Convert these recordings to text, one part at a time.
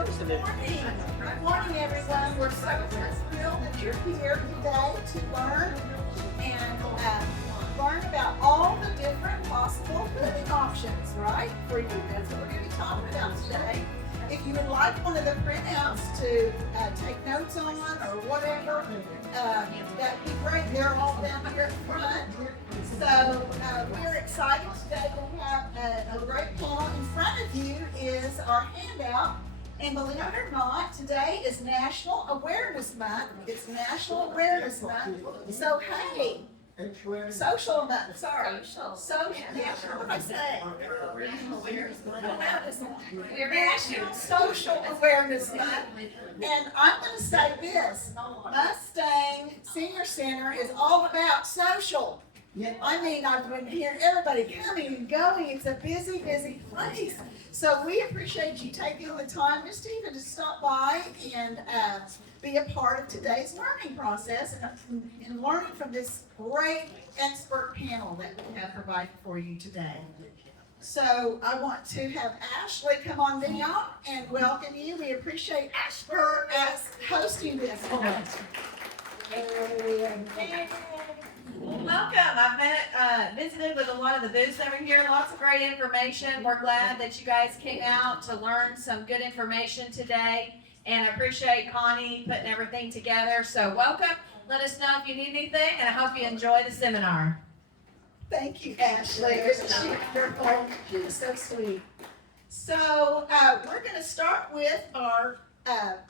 Good morning, everyone. We're so thrilled that you're here today to learn and learn about all the different possible living options, right? For you. That's what we're going to be talking about today. If you would like one of the printouts to take notes on or whatever, that'd be great. They're all down here at front. So we're excited today to have a great panel. In front of you is our handout. And believe it or not, today is National Awareness Month. It's National Awareness Month. So hey, Social month, sorry. Social, yeah, what did I say? National Social Awareness Month. And I'm going to say this, Mustang Senior Center is all about social. I mean, I've been hearing everybody coming and going. It's a busy, busy place. So we appreciate you taking the time just even to stop by and be a part of today's learning process and learning from this great expert panel that we have provided for you today. So I want to have Ashley come on down and welcome you. We appreciate her as hosting this for us. Welcome. I've visited with a lot of the booths over here. Lots of great information. We're glad that you guys came out to learn some good information today. And I appreciate Connie putting everything together. So welcome. Let us know if you need anything, and I hope you enjoy the seminar. Thank you, Ashley. You're so sweet. So we're going to start with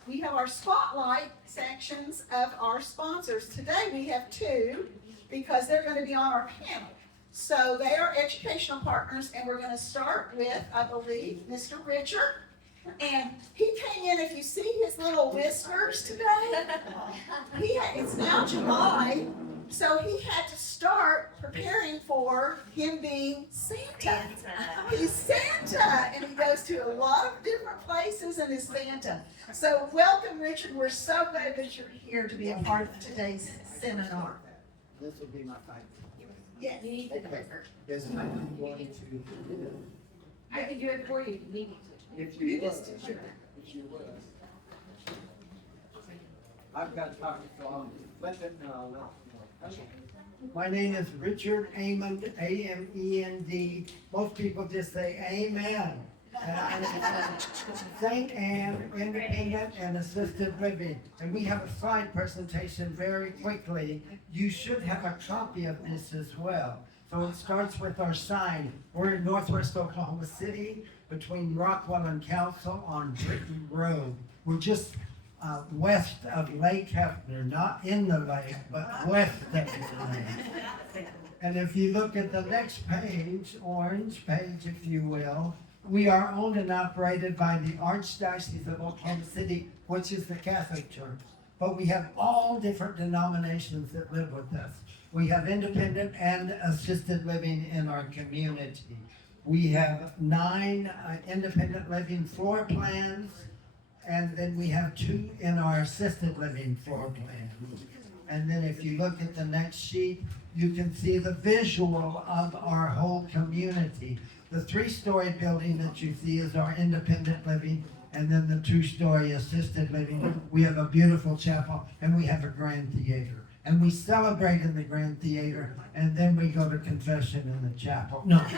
we have our spotlight sections of our sponsors. Today we have two because they're going to be on our panel. So they are educational partners, and we're going to start with, I believe, Mr. Richard. And he came in, if you see his little whiskers today, it's now July, so he had to start preparing for him being Santa. He's Santa, and he goes to a lot of different places and is Santa. So welcome, Richard. We're so glad that you're here to be a part of today's seminar. This will be my fight. Yes. You need the paper. Yes, I'm going to. I can do it for you if you need me to. If you would. If you would. I've got to talk to all. Let them know. My name is Richard Edmond, A-M-E-N-D. Most people just say Amen. I'm St. Anne Independent and Assisted Living. And we have a slide presentation very quickly. You should have a copy of this as well. So it starts with our sign. We're in Northwest Oklahoma City between Rockwell and Council on Britton Road. We're just west of Lake Hefner, not in the lake, but west of the lake. And if you look at the next page, orange page if you will, we are owned and operated by the Archdiocese of Oklahoma City, which is the Catholic Church. But we have all different denominations that live with us. We have independent and assisted living in our community. We have 9 independent living floor plans, and then we have 2 in our assisted living floor plan. And then if you look at the next sheet, you can see the visual of our whole community. The 3-story building that you see is our independent living, and then the 2-story assisted living. We have a beautiful chapel, and we have a grand theater. And we celebrate in the grand theater, and then we go to confession in the chapel. No. But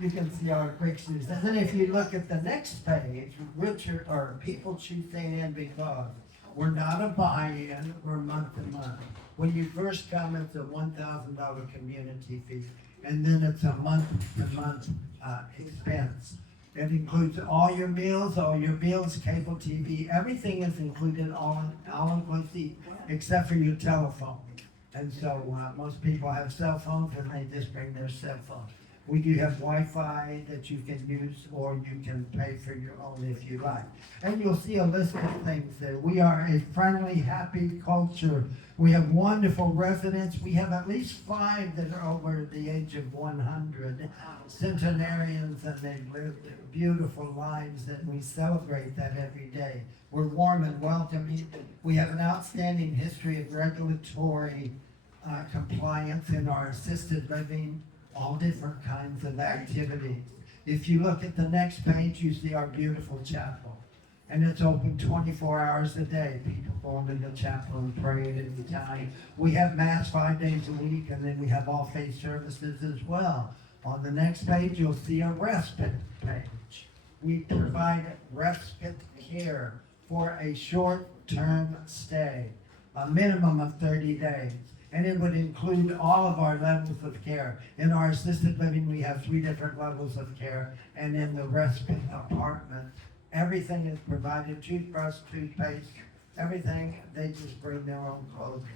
you can see our pictures. And then if you look at the next page, Richard, or people choose St. Anne because we're not a buy-in, we're month to month. When you first come, it's a $1,000 community fee, and then it's a month-to-month expense. It includes all your meals, cable TV, everything is included, all inclusive, except for your telephone. And so most people have cell phones, and they just bring their cell phone. We do have Wi-Fi that you can use, or you can pay for your own if you like. And you'll see a list of things there. We are a friendly, happy culture. We have wonderful residents. We have at least 5 that are over the age of 100, centenarians, and they've lived beautiful lives, and we celebrate that every day. We're warm and welcoming. We have an outstanding history of regulatory compliance in our assisted living, all different kinds of activities. If you look at the next page, you see our beautiful chapel. And it's open 24 hours a day. People go into the chapel and pray at any time. We have Mass 5 days a week, and then we have all faith services as well. On the next page, you'll see a respite page. We provide respite care for a short-term stay, a minimum of 30 days. And it would include all of our levels of care. In our assisted living, we have 3 different levels of care. And in the respite apartment, everything is provided, toothbrush, toothpaste, everything. They just bring their own clothing.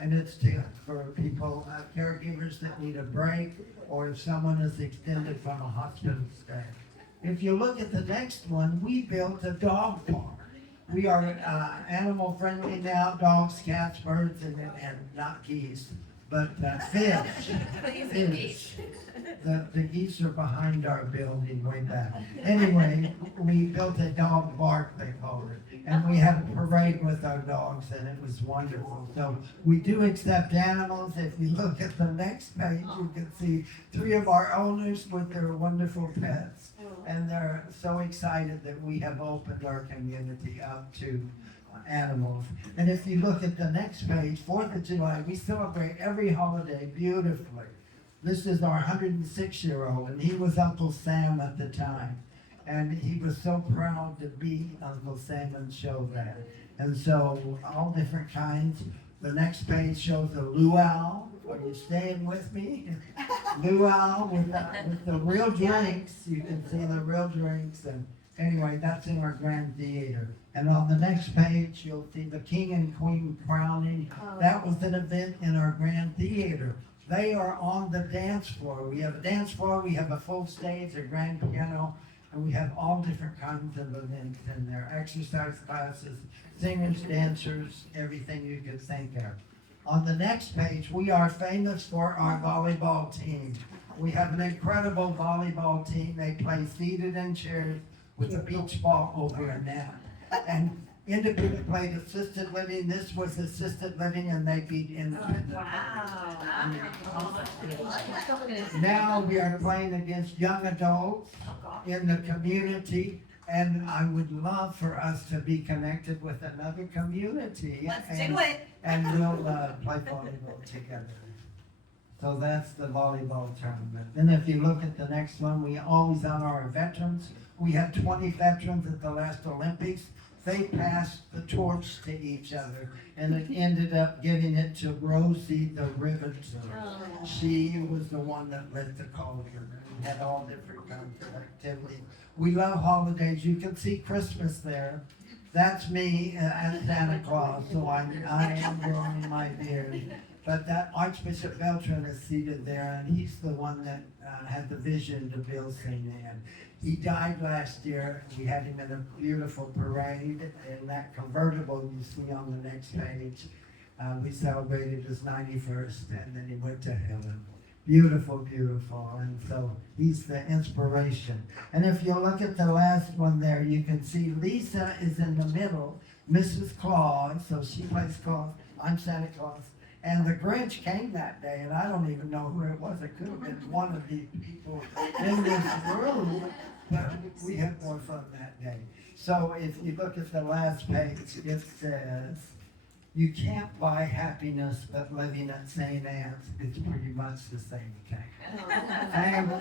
And it's for people, caregivers that need a break, or if someone is extended from a hospital stay. If you look at the next one, we built a dog park. We are animal friendly now, dogs, cats, birds, and not geese, but fish. Fish. The geese are behind our building way back. Anyway, we built a dog park, they called it, and we had a parade with our dogs, and it was wonderful. So we do accept animals. If you look at the next page, you can see 3 of our owners with their wonderful pets. And they're so excited that we have opened our community up to animals. And if you look at the next page, 4th of July, we celebrate every holiday beautifully. This is our 106-year-old, and he was Uncle Sam at the time. And he was so proud to be Uncle Sam and show that. And so, all different kinds. The next page shows a luau. Are you staying with me? Luau with the real drinks. You can see the real drinks. And anyway, that's in our grand theater. And on the next page, you'll see the king and queen crowning. That was an event in our grand theater. They are on the dance floor. We have a dance floor, we have a full stage, a grand piano, and we have all different kinds of events in there. Exercise classes, singers, dancers, everything you could think of. On the next page, we are famous for our volleyball team. We have an incredible volleyball team. They play seated in chairs with a beach ball over a net. And Independent played assisted living. This was assisted living, and they beat Independent. Wow. Now we are playing against young adults in the community, and I would love for us to be connected with another community. Let's do it. And we'll play volleyball together. So that's the volleyball tournament. Then if you look at the next one, we always honor our veterans. We had 20 veterans at the last Olympics. They passed the torch to each other, and it ended up giving it to Rosie the Riveter. She was the one that lit the cauldron. We had all different kinds of activities. We love holidays. You can see Christmas there. That's me and Santa Claus, so I am growing my beard. But that Archbishop Beltran is seated there, and he's the one that had the vision to build St. Anne. He died last year. We had him in a beautiful parade in that convertible you see on the next page. We celebrated his 91st, and then he went to heaven. Beautiful, beautiful. And so he's the inspiration. And if you look at the last one there, you can see Lisa is in the middle, Mrs. Claus, so she plays Claus. I'm Santa Claus. And the Grinch came that day, and I don't even know who it was. It could have been one of the people in this room, but we had more fun that day. So if you look at the last page, it says, you can't buy happiness but living at St. Anne's. It's pretty much the same thing.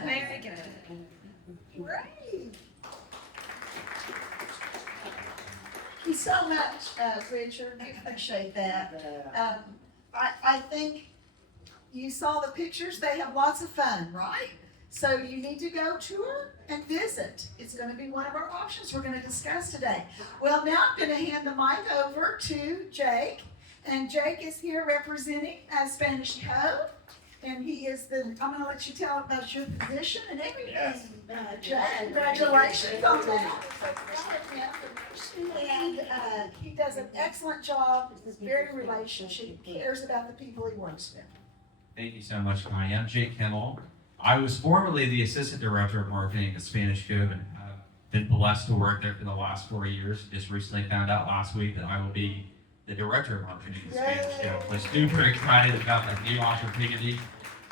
Very good. Great. Thank you so much, Richard. I appreciate that. I think you saw the pictures. They have lots of fun, right? So you need to go tour and visit. It's going to be one of our options we're going to discuss today. Well, now I'm going to hand the mic over to Jake. And Jake is here representing Spanish Code. And he is I'm going to let you tell about your position and everything. Jake, congratulations on that. And he does an excellent job. He's very relationship. He cares about the people he works with. Thank you so much, Connie. I'm Jake Kimmel. I was formerly the Assistant Director of Marketing at Spanish Cove, and have been blessed to work there for the last 4 years. Just recently found out last week that I will be the Director of Marketing at Spanish Cove. So super excited about that new opportunity.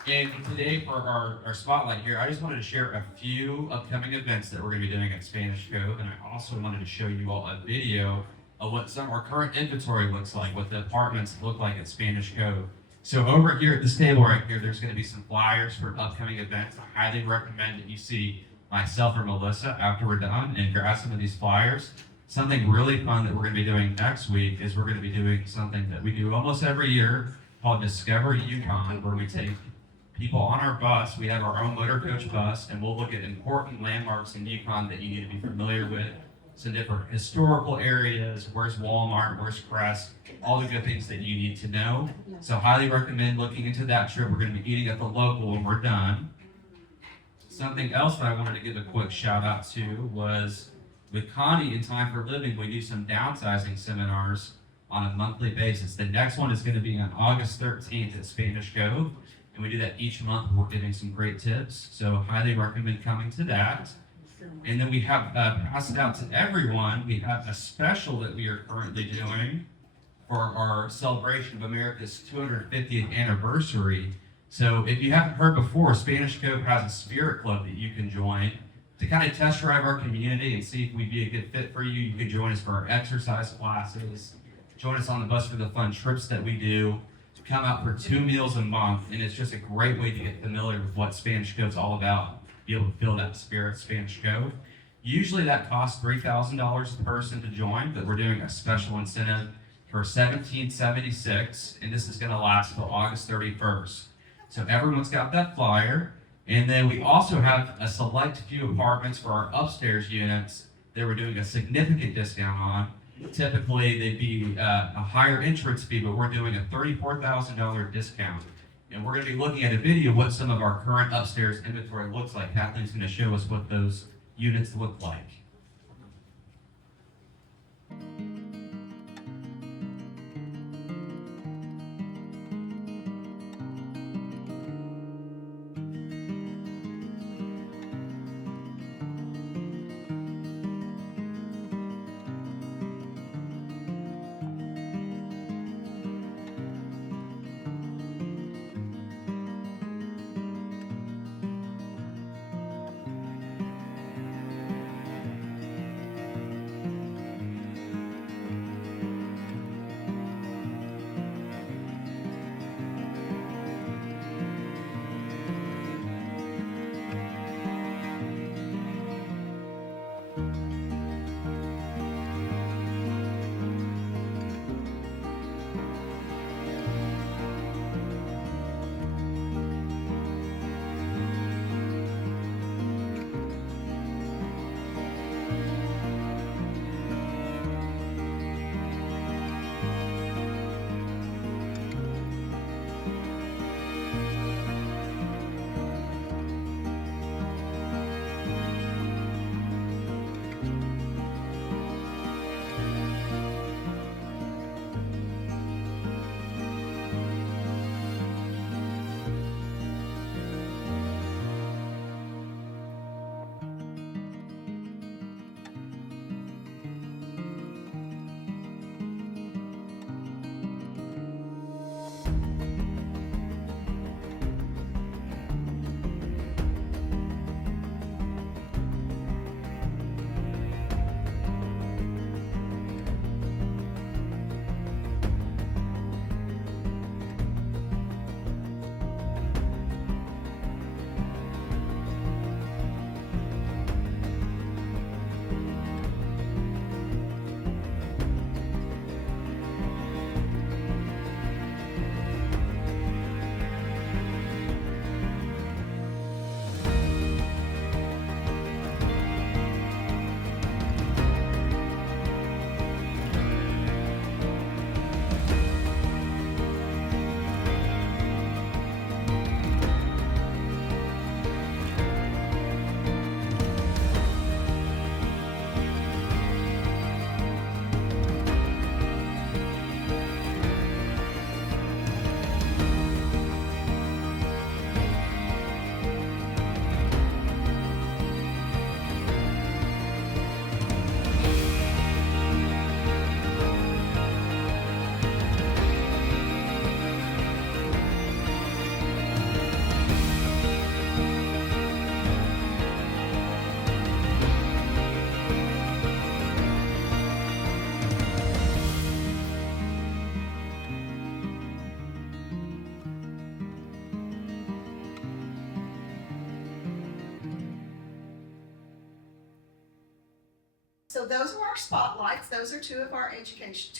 And today for our spotlight here, I just wanted to share a few upcoming events that we're going to be doing at Spanish Cove, and I also wanted to show you all a video of what some of our current inventory looks like, what the apartments look like at Spanish Cove. So over here at this table right here, there's going to be some flyers for upcoming events. I highly recommend that you see myself or Melissa after we're done and grab some of these flyers. Something really fun that we're going to be doing next week is we're going to be doing something that we do almost every year called Discover Yukon, where we take people on our bus. We have our own motor coach bus, and we'll look at important landmarks in Yukon that you need to be familiar with. Some different historical areas, where's Walmart, where's Crest, all the good things that you need to know. So highly recommend looking into that trip. We're going to be eating at the local when we're done. Something else that I wanted to give a quick shout out to was with Connie in Time for Living, we do some downsizing seminars on a monthly basis. The next one is going to be on August 13th at Spanish Cove. And we do that each month. We're giving some great tips. So highly recommend coming to that. And then we have passed out to everyone. We have a special that we are currently doing for our celebration of America's 250th anniversary. So if you haven't heard before, Spanish Cove has a spirit club that you can join to kind of test drive our community and see if we'd be a good fit for you. You can join us for our exercise classes, join us on the bus for the fun trips that we do, come out for 2 meals a month, and it's just a great way to get familiar with what Spanish Cove's all about, be able to feel that spirit Spanish Cove. Usually that costs $3,000 a person to join, but we're doing a special incentive for $1,776, and this is going to last till August 31st. So everyone's got that flyer, and then we also have a select few apartments for our upstairs units that we're doing a significant discount on. Typically, they'd be a higher entrance fee, but we're doing a $34,000 discount. And we're going to be looking at a video of what some of our current upstairs inventory looks like. Kathleen's going to show us what those units look like. So those are our spotlights. Those are two of our education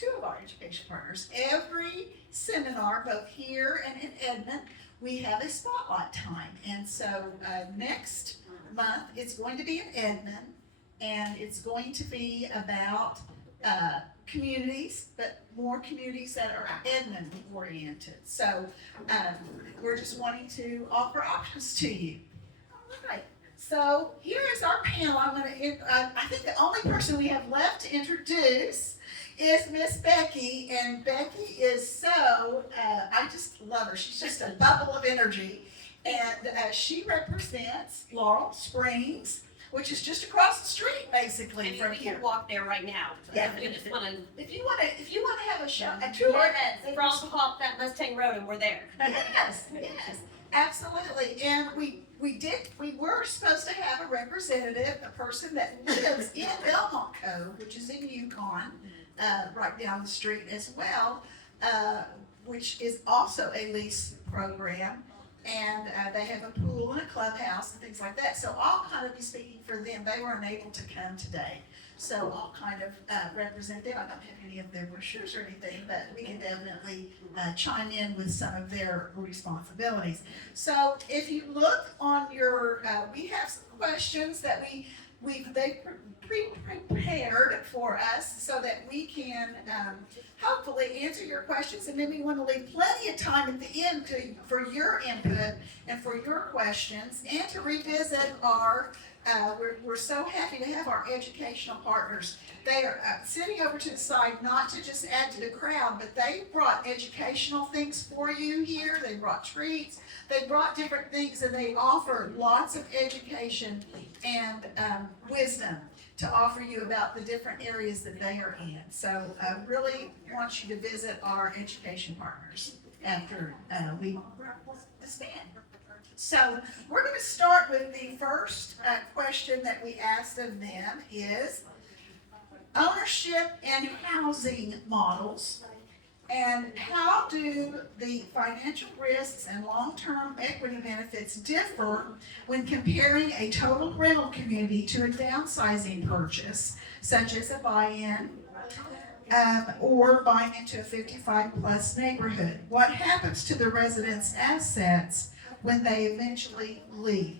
partners. Every seminar, both here and in Edmond, we have a spotlight time. And so next month, it's going to be in Edmond, and it's going to be about communities, but more communities that are Edmond oriented. So we're just wanting to offer options to you. All right. So here is our panel. I think the only person we have left to introduce is Miss Becky, and Becky is so, I just love her. She's just a bubble of energy, and she represents Laurel Springs, which is just across the street, basically, And from we here. can walk there right now. Yeah. We just want to. If you want to have a 2 tour, minutes, cross off that Mustang Road, and we're there. yes, absolutely. And we were supposed to have a representative, a person that lives in Belmont Cove, which is in Yukon, right down the street as well, which is also a lease program. And they have a pool and a clubhouse and things like that. So I'll kind of be speaking for them. They were unable to come today. So I'll kind of represent them. I don't have any of their brochures or anything, but we can definitely chime in with some of their responsibilities. So if you look on your, we have some questions that they prepared for us so that we can hopefully answer your questions, and then we want to leave plenty of time at the end for your input and for your questions, and to revisit our we're so happy to have our educational partners. They are sitting over to the side, not to just add to the crowd, but they brought educational things for you here. They brought treats, they brought different things, and they offer lots of education and wisdom to offer you about the different areas that they are in. So I really want you to visit our education partners after we disband. So we're going to start with the first question that we asked of them is ownership and housing models, and how do the financial risks and long-term equity benefits differ when comparing a total rental community to a downsizing purchase, such as a buy-in or buying into a 55-plus neighborhood? What happens to the residents' assets when they eventually leave?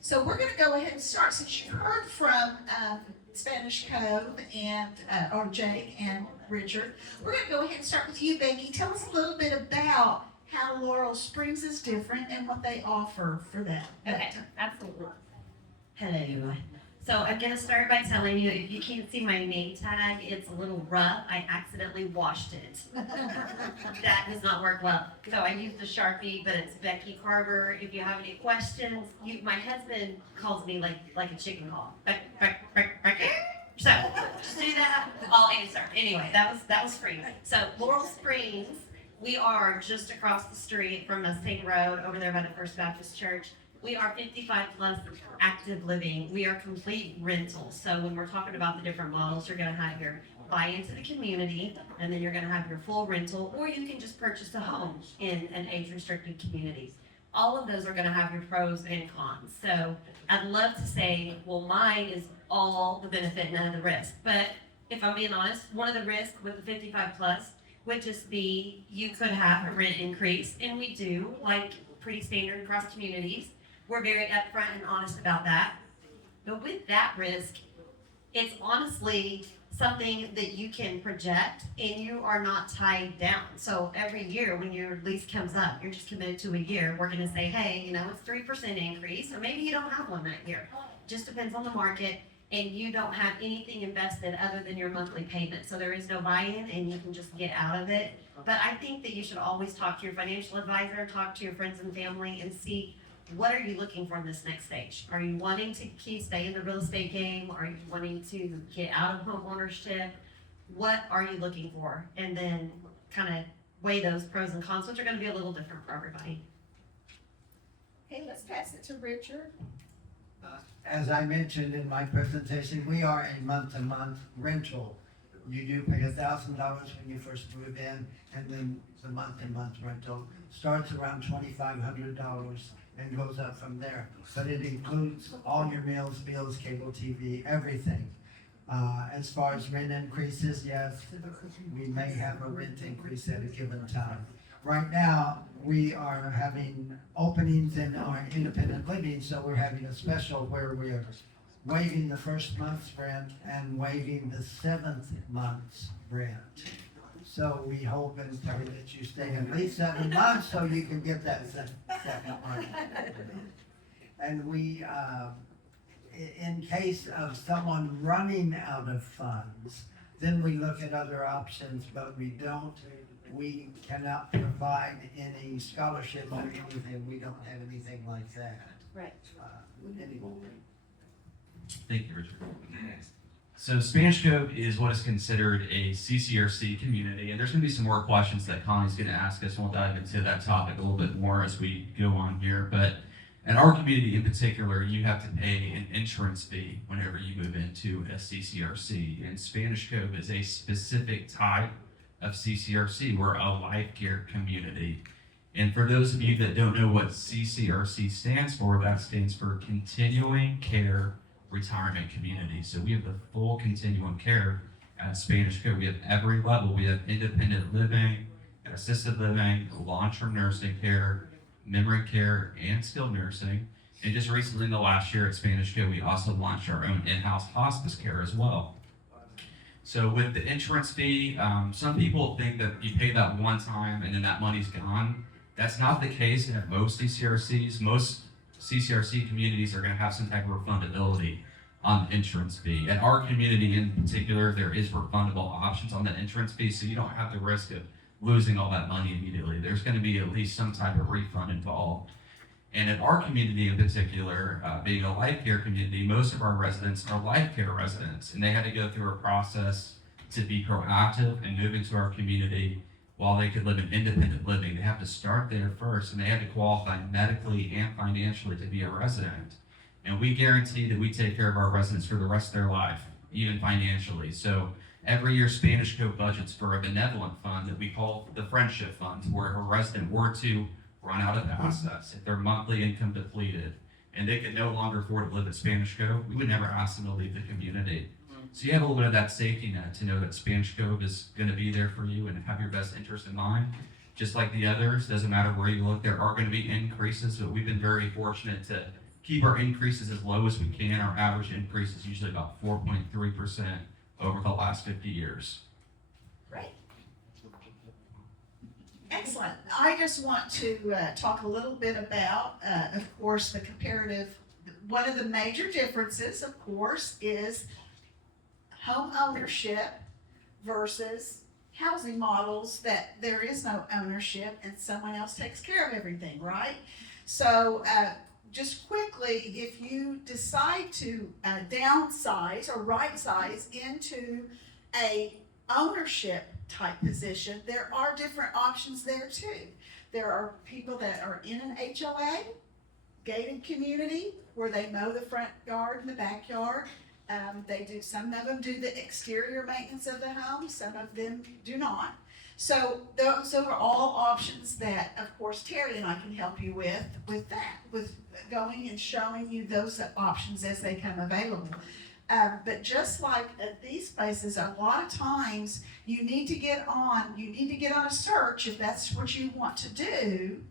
So we're going to go ahead and start, since you heard from Spanish Cove and or Jake and Richard. We're going to go ahead and start with you, Becky. Tell us a little bit about how Laurel Springs is different and what they offer for that. Okay, absolutely. Hello, everyone. So I'm going to start by telling you, if you can't see my name tag, it's a little rough. I accidentally washed it. That does not work well. So I used a Sharpie, but it's Becky Carver. If you have any questions, my husband calls me like a chicken call. So just do that, I'll answer. Anyway, that was free. So Laurel Springs, we are just across the street from Mustang Road, over there by the First Baptist Church. We are 55 plus active living. We are complete rentals. So when we're talking about the different models, you're going to have your buy into the community, and then you're going to have your full rental, or you can just purchase a home in an age-restricted community. All of those are going to have your pros and cons. So I'd love to say, well, mine is all the benefit, none of the risk. But if I'm being honest, one of the risks with the 55 plus would just be you could have a rent increase, and we do, like pretty standard across communities. We're very upfront and honest about that. But with that risk, it's honestly something that you can project, and you are not tied down. So every year when your lease comes up, you're just committed to a year. We're going to say, hey, it's 3% increase, or maybe you don't have one that year. Just depends on the market, and you don't have anything invested other than your monthly payment. So there is no buy-in, and you can just get out of it. But I think that you should always talk to your financial advisor, talk to your friends and family, and see, what are you looking for in this next stage? Are you wanting to stay in the real estate game? Are you wanting to get out of home ownership? What are you looking for? And then kind of weigh those pros and cons, which are going to be a little different for everybody. Okay, let's pass it to Richard. As I mentioned in my presentation, we are a month-to-month rental. You do pay $1,000 when you first move in, and then the month-to-month rental starts around $2,500 and goes up from there. But it includes all your meals, cable TV, everything. As far as rent increases, yes, we may have a rent increase at a given time. Right now, we are having openings in our independent living, so we're having a special where we are waiving the first month's rent and waiving the 7th month's rent. So we hope and pray that you stay at least 7 months so you can get that second month. And we, in case of someone running out of funds, then we look at other options, but we cannot provide any scholarship or anything. We don't have anything like that. Right. Anymore. Thank you, Richard. So Spanish Cove is what is considered a CCRC community, and there's going to be some more questions that Connie's going to ask us. We'll dive into that topic a little bit more as we go on here. But in our community in particular, you have to pay an insurance fee whenever you move into a CCRC. And Spanish Cove is a specific type of CCRC. We're a life care community. And for those of you that don't know what CCRC stands for, that stands for Continuing Care Retirement Community. So we have the full continuum care at Spanish Cove. We have every level. We have independent living, assisted living, long-term nursing care, memory care, and skilled nursing. And just recently in the last year at Spanish Cove, we also launched our own in-house hospice care as well. So with the insurance fee, some people think that you pay that one time and then that money's gone. That's not the case at most CCRCs. Most CCRC communities are going to have some type of refundability on the insurance fee. At our community in particular, there is refundable options on the insurance fee, so you don't have the risk of losing all that money immediately. There's going to be at least some type of refund involved. And in our community in particular, being a life care community, most of our residents are life care residents, and they had to go through a process to be proactive in moving to our community. While they could live in independent living, they have to start there first, and they had to qualify medically and financially to be a resident. And we guarantee that we take care of our residents for the rest of their life, even financially. So every year, Spanish Cove budgets for a benevolent fund that we call the Friendship Fund, where if a resident were to run out of assets, if their monthly income depleted, and they could no longer afford to live at Spanish Cove, we would never ask them to leave the community. So you have a little bit of that safety net to know that Spanish Cove is going to be there for you and have your best interest in mind. Just like the others, doesn't matter where you look, there are going to be increases, but we've been very fortunate to keep our increases as low as we can. Our average increase is usually about 4.3% over the last 50 years. Great. Excellent. I just want to talk a little bit about, of course, the comparative. One of the major differences, of course, is home ownership versus housing models that there is no ownership and someone else takes care of everything, right? So just quickly, if you decide to downsize or right size into a ownership type position, there are different options there too. There are people that are in an HOA, gated community, where they mow the front yard and the backyard. Some of them do the exterior maintenance of the home, some of them do not. So those are all options that, of course, Terry and I can help you with going and showing you those options as they come available. But just like at these places, a lot of times you need to get on a search if that's what you want to do.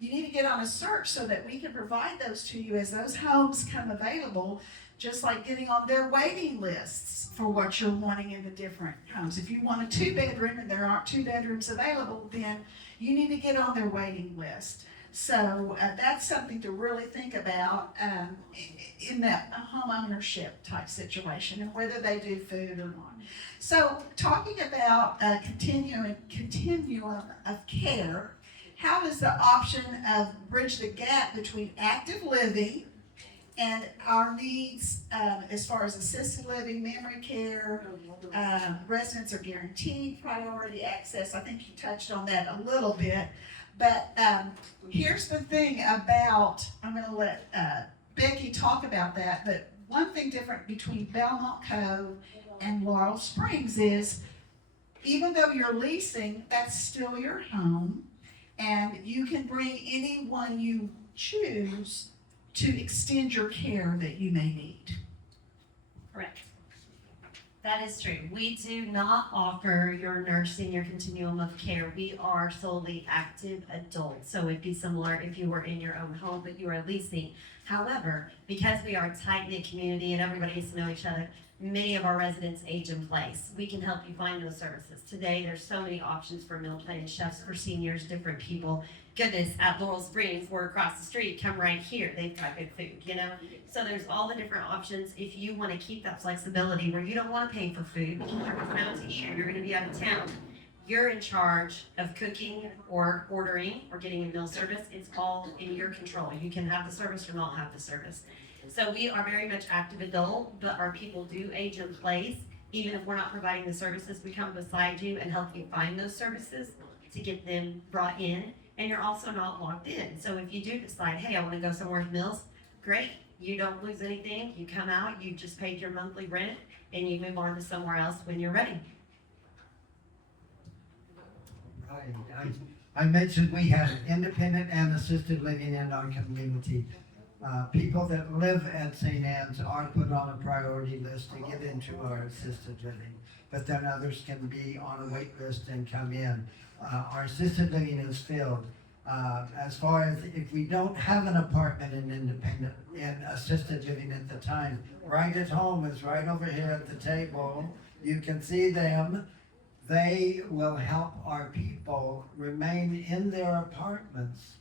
You need to get on a search so that we can provide those to you as those homes come available. Just like getting on their waiting lists for what you're wanting in the different homes. If you want a 2-bedroom and there aren't 2 bedrooms available, then you need to get on their waiting list. So that's something to really think about in that home ownership type situation and whether they do food or not. So talking about continuum of care, how does the option of bridge the gap between active living and our needs as far as assisted living, memory care, residents are guaranteed priority access. I think you touched on that a little bit. But here's the thing about, I'm going to let Becky talk about that, but one thing different between Belmont Cove and Laurel Springs is even though you're leasing, that's still your home, and you can bring anyone you choose to extend your care that you may need. Correct. That is true. We do not offer your nursing, your continuum of care. We are solely active adults. So it'd be similar if you were in your own home, but you are leasing. However, because we are a tight-knit community and everybody needs to know each other, many of our residents age in place. We can help you find those services. Today, there's so many options for meal plan chefs for seniors, different people. Goodness, at Laurel Springs, we're across the street, come right here. They've got good food, you know? So there's all the different options. If you want to keep that flexibility where you don't want to pay for food, because you're around here, you're going to be out of town, you're in charge of cooking or ordering or getting a meal service. It's all in your control. You can have the service or not have the service. So we are very much active adult, but our people do age in place. Even if we're not providing the services, we come beside you and help you find those services to get them brought in. And you're also not locked in. So if you do decide, hey, I want to go somewhere with meals, great. You don't lose anything. You come out, you just paid your monthly rent, and you move on to somewhere else when you're ready. Right. I mentioned we have independent and assisted living in our community. People that live at St. Anne's are put on a priority list to get into our assisted living, but then others can be on a wait list and come in. Our assisted living is filled. As far as if we don't have an apartment in assisted living at the time, Right at Home is right over here at the table. You can see them. They will help our people remain in their apartments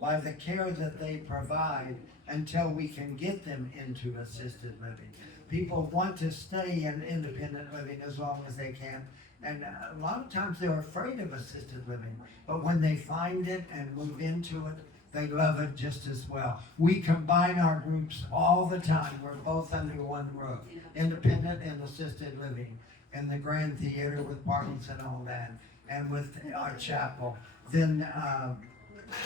by the care that they provide until we can get them into assisted living. People want to stay in independent living as long as they can. And a lot of times they're afraid of assisted living, but when they find it and move into it, they love it just as well. We combine our groups all the time. We're both under one roof, independent and assisted living, in the Grand Theater with parties and all that, and with our chapel. Then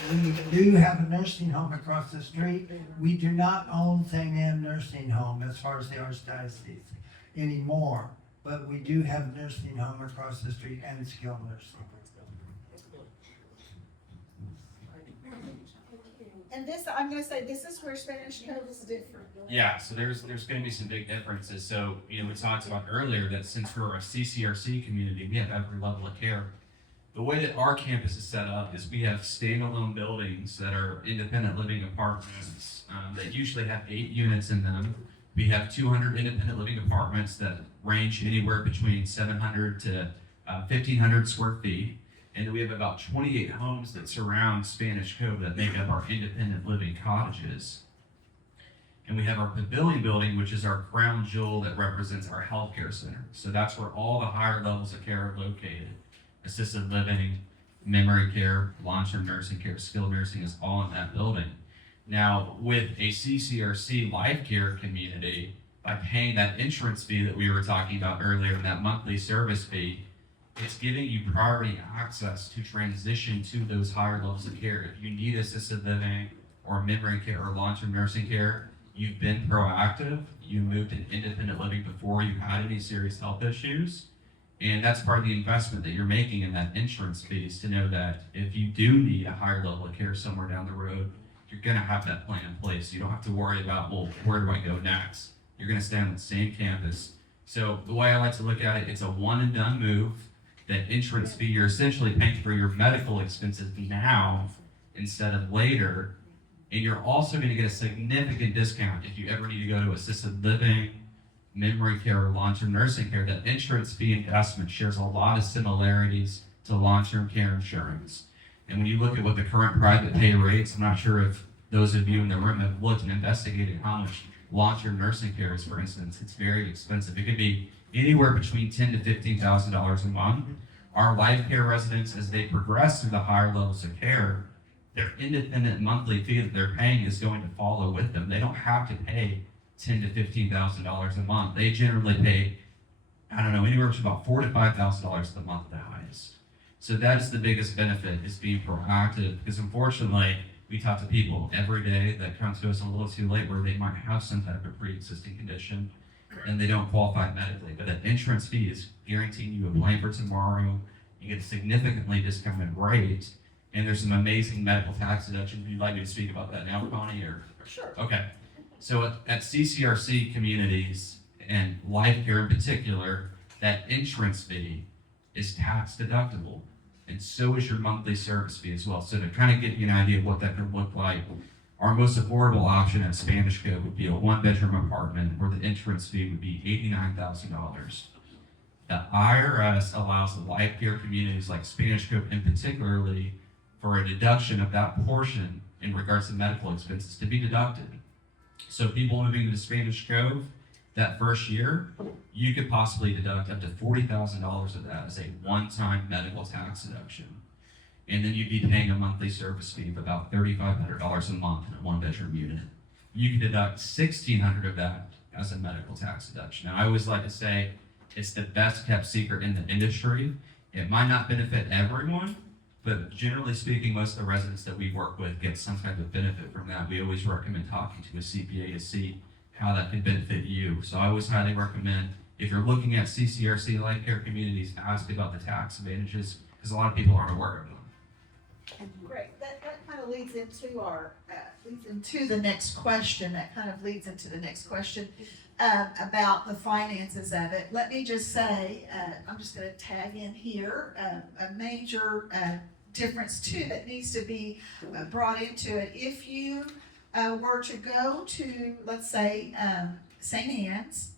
we do have a nursing home across the street. We do not own St. Anne Nursing Home as far as the Archdiocese anymore. But we do have nursing home across the street and skilled nursing. And this, I'm gonna say, this is where Spanish Cove is different. Yeah, so there's going to be some big differences. So, we talked about earlier that since we're a CCRC community, we have every level of care. The way that our campus is set up is we have standalone buildings that are independent living apartments that usually have 8 units in them. We have 200 independent living apartments that range anywhere between 700 to 1,500 square feet. And we have about 28 homes that surround Spanish Cove that make up our independent living cottages. And we have our pavilion building, which is our crown jewel that represents our healthcare center. So that's where all the higher levels of care are located. Assisted living, memory care, long-term nursing care, skilled nursing is all in that building. Now, with a CCRC life care community, by paying that insurance fee that we were talking about earlier, and that monthly service fee, it's giving you priority access to transition to those higher levels of care. If you need assisted living or memory care or long-term nursing care, you've been proactive, you moved to independent living before you had any serious health issues, and that's part of the investment that you're making in that insurance fees to know that if you do need a higher level of care somewhere down the road, you're gonna have that plan in place. You don't have to worry about, well, where do I go next? You're gonna stay on the same campus. So the way I like to look at it, it's a one and done move. That insurance fee, you're essentially paying for your medical expenses now instead of later. And you're also gonna get a significant discount if you ever need to go to assisted living, memory care, or long-term nursing care. That insurance fee investment shares a lot of similarities to long-term care insurance. And when you look at what the current private pay rates, I'm not sure if those of you in the room have looked and investigated how much long-term nursing care is, for instance. It's very expensive. It could be anywhere between $10,000 to $15,000 a month. Our life care residents, as they progress through the higher levels of care, their independent monthly fee that they're paying is going to follow with them. They don't have to pay $10,000 to $15,000 a month. They generally pay, anywhere from about $4,000 to $5,000 a month at the highest. So that's the biggest benefit, is being proactive, because unfortunately, we talk to people every day that come to us a little too late where they might have some type of pre-existing condition and they don't qualify medically. But that insurance fee is guaranteeing you a plan for tomorrow. You get a significantly discounted rate, and there's some amazing medical tax deductions. Would you like me to speak about that now, Connie? Or Sure. okay. So at CCRC communities, and life care in particular, that insurance fee is tax deductible. And so is your monthly service fee as well. So to kind of give you an idea of what that could look like, our most affordable option at Spanish Cove would be a 1-bedroom apartment where the insurance fee would be $89,000. The IRS allows the life care communities like Spanish Cove in particularly for a deduction of that portion in regards to medical expenses to be deducted. So people moving to Spanish Cove that first year, you could possibly deduct up to $40,000 of that as a one-time medical tax deduction. And then you'd be paying a monthly service fee of about $3,500 a month in a 1-bedroom unit. You could deduct $1,600 of that as a medical tax deduction. Now, I always like to say it's the best kept secret in the industry. It might not benefit everyone, but generally speaking, most of the residents that we work with get some kind of benefit from that. We always recommend talking to a CPA to see how that can benefit you. So I always highly recommend, if you're looking at CCRC life care communities, ask about the tax advantages, because a lot of people aren't aware of them. Great, that kind of leads into the next question, about the finances of it. Let me just say, I'm just gonna tag in here, a major, difference too that needs to be brought into it. If you were to go to, let's say, St. Anne's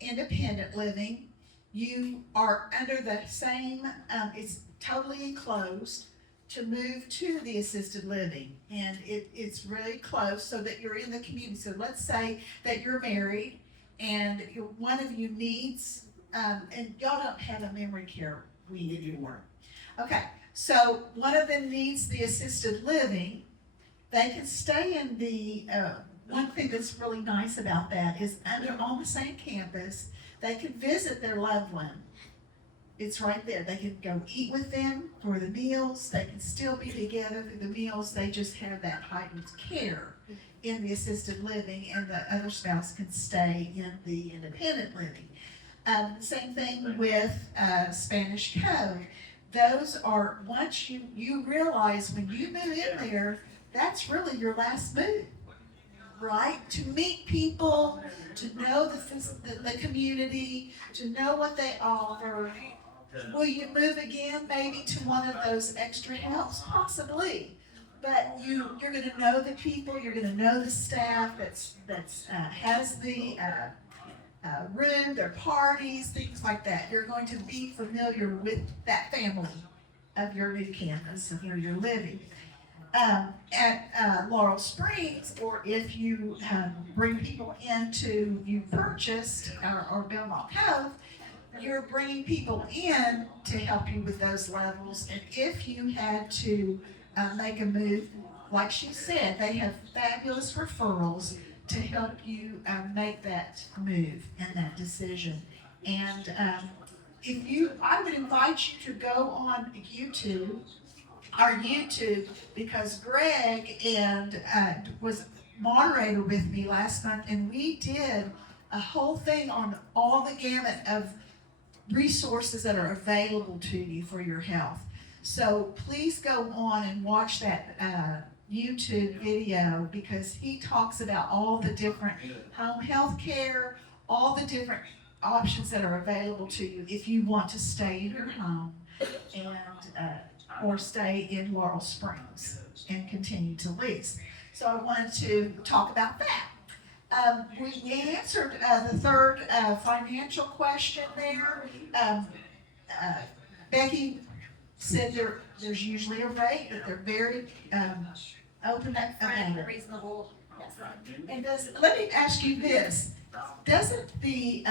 independent living, you are under the same, it's totally enclosed to move to the assisted living, and it's really close so that you're in the community. So let's say that you're married and one of you needs, and y'all don't have a memory care wing anymore. Okay, so one of them needs the assisted living. They can stay in the, one thing that's really nice about that is on the same campus, they can visit their loved one. It's right there. They can go eat with them for the meals. They can still be together through the meals. They just have that heightened care in the assisted living, and the other spouse can stay in the independent living. Same thing with Spanish Cove. Those are, once you realize when you move in there, that's really your last move, right? To meet people, to know the community, to know what they offer. Will you move again, maybe to one of those extra helps? Possibly. But you're going to know the people, you're going to know the staff that's has the room, their parties, things like that. You're going to be familiar with that family of your new campus, of your living. At Laurel Springs, or if you bring people into, you purchased, or Belmont Cove, you're bringing people in to help you with those levels. And if you had to make a move, like she said, they have fabulous referrals to help you make that move and that decision. And I would invite you to go on our YouTube, because Greg was moderator with me last month, and we did a whole thing on all the gamut of resources that are available to you for your health. So please go on and watch that YouTube video, because he talks about all the different home health care, all the different options that are available to you if you want to stay in your home and or stay in Laurel Springs and continue to lease. So I wanted to talk about that. We answered the third financial question there. Becky said there's usually a rate, but they're very open about it. Reasonable, yes. And let me ask you this: doesn't the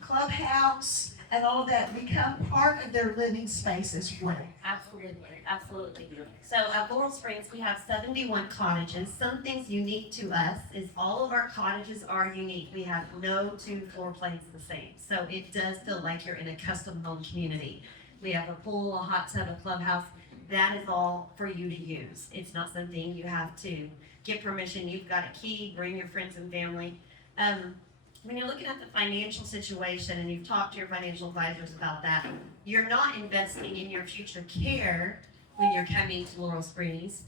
clubhouse and all that become part of their living space as well? Absolutely, absolutely. So at Laurel Springs, we have 71 cottages. Some things unique to us is all of our cottages are unique. We have no 2 floor plans the same. So it does feel like you're in a custom home community. We have a pool, a hot tub, a clubhouse. That is all for you to use. It's not something you have to get permission. You've got a key, bring your friends and family. When you're looking at the financial situation, and you've talked to your financial advisors about that, you're not investing in your future care when you're coming to Laurel Springs.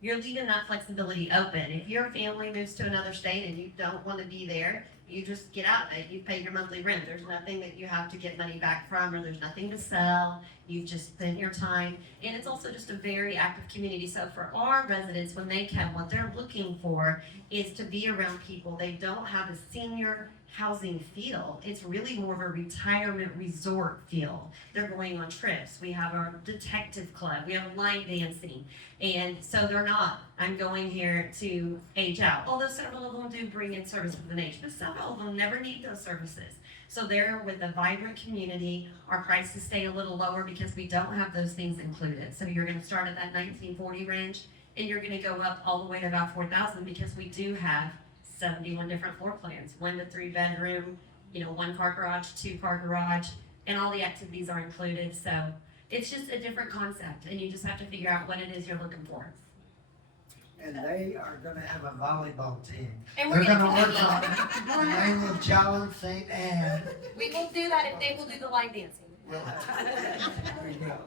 you're leaving that flexibility open. If your family moves to another state and you don't want to be there, you just get out of it. You pay your monthly rent. There's nothing that you have to get money back from, or there's nothing to sell. You've just spent your time. And it's also just a very active community. So for our residents, when they come, what they're looking for is to be around people. They don't have a senior housing feel. It's really more of a retirement resort feel. They're going on trips. We have our detective club. We have line dancing. And so they're not, I'm going here to age out. Although several of them do bring in services and age, but several of them never need those services. So they're with a vibrant community. Our prices stay a little lower because we don't have those things included. So you're gonna start at that 1940 range, and you're gonna go up all the way to about 4,000 because we do have 71 different floor plans, 1 to 3 bedroom, 1 car garage, 2 car garage, and all the activities are included. So it's just a different concept, and you just have to figure out what it is you're looking for. And they are gonna have a volleyball team. And They're we're gonna gonna work on the name of John St. Anne. we will do that if they will do the line dancing. There we go.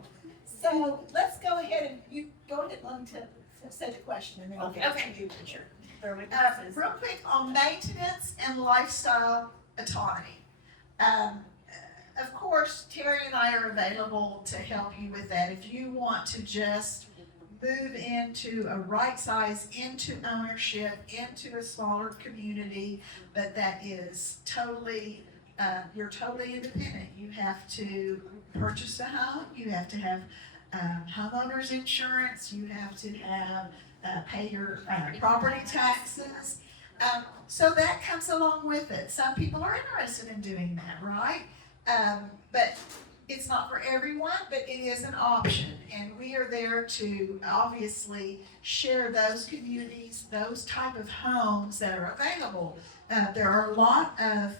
So let's go ahead and you go ahead and say the question and then I'll get Okay. to you, Richard. Throw my glasses. Real quick on maintenance and lifestyle autonomy. Of course, Terry and I are available to help you with that. If you want to just move into a right size, into ownership, into a smaller community, but that is totally, you're totally independent. You have to purchase a home, you have to have homeowner's insurance, you have to have pay your property taxes. So that comes along with it. Some people are interested in doing that, right? But it's not for everyone, but it is an option. And we are there to obviously share those communities, those type of homes that are available. There are a lot of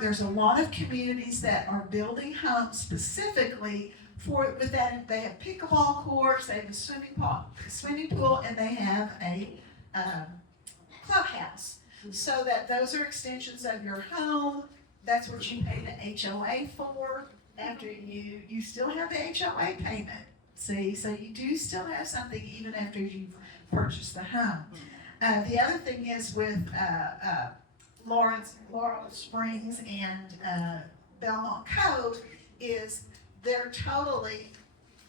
there's a lot of communities that are building homes specifically with that. They have pickleball courts, they have a swimming pool, and they have a clubhouse. So that those are extensions of your home. That's what you pay the HOA for. After you still have the HOA payment. See, so you do still have something even after you've purchased the home. The other thing is with Laurel Springs and Belmont Cove is they're totally,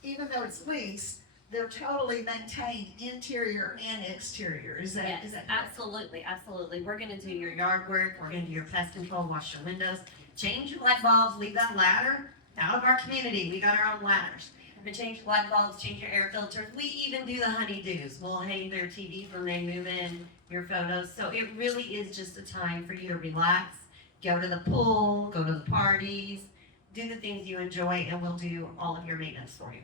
even though it's leased, they're totally maintained interior and exterior. Is that Yes, absolutely, absolutely. We're gonna do your yard work, we're gonna do your pest control, wash your windows, change your light bulbs, leave that ladder out of our community. We got our own ladders. But change your light bulbs, change your air filters. We even do the honeydews. We'll hang their TVs when they move in, your photos. So it really is just a time for you to relax, go to the pool, go to the parties, do the things you enjoy, and we'll do all of your maintenance for you.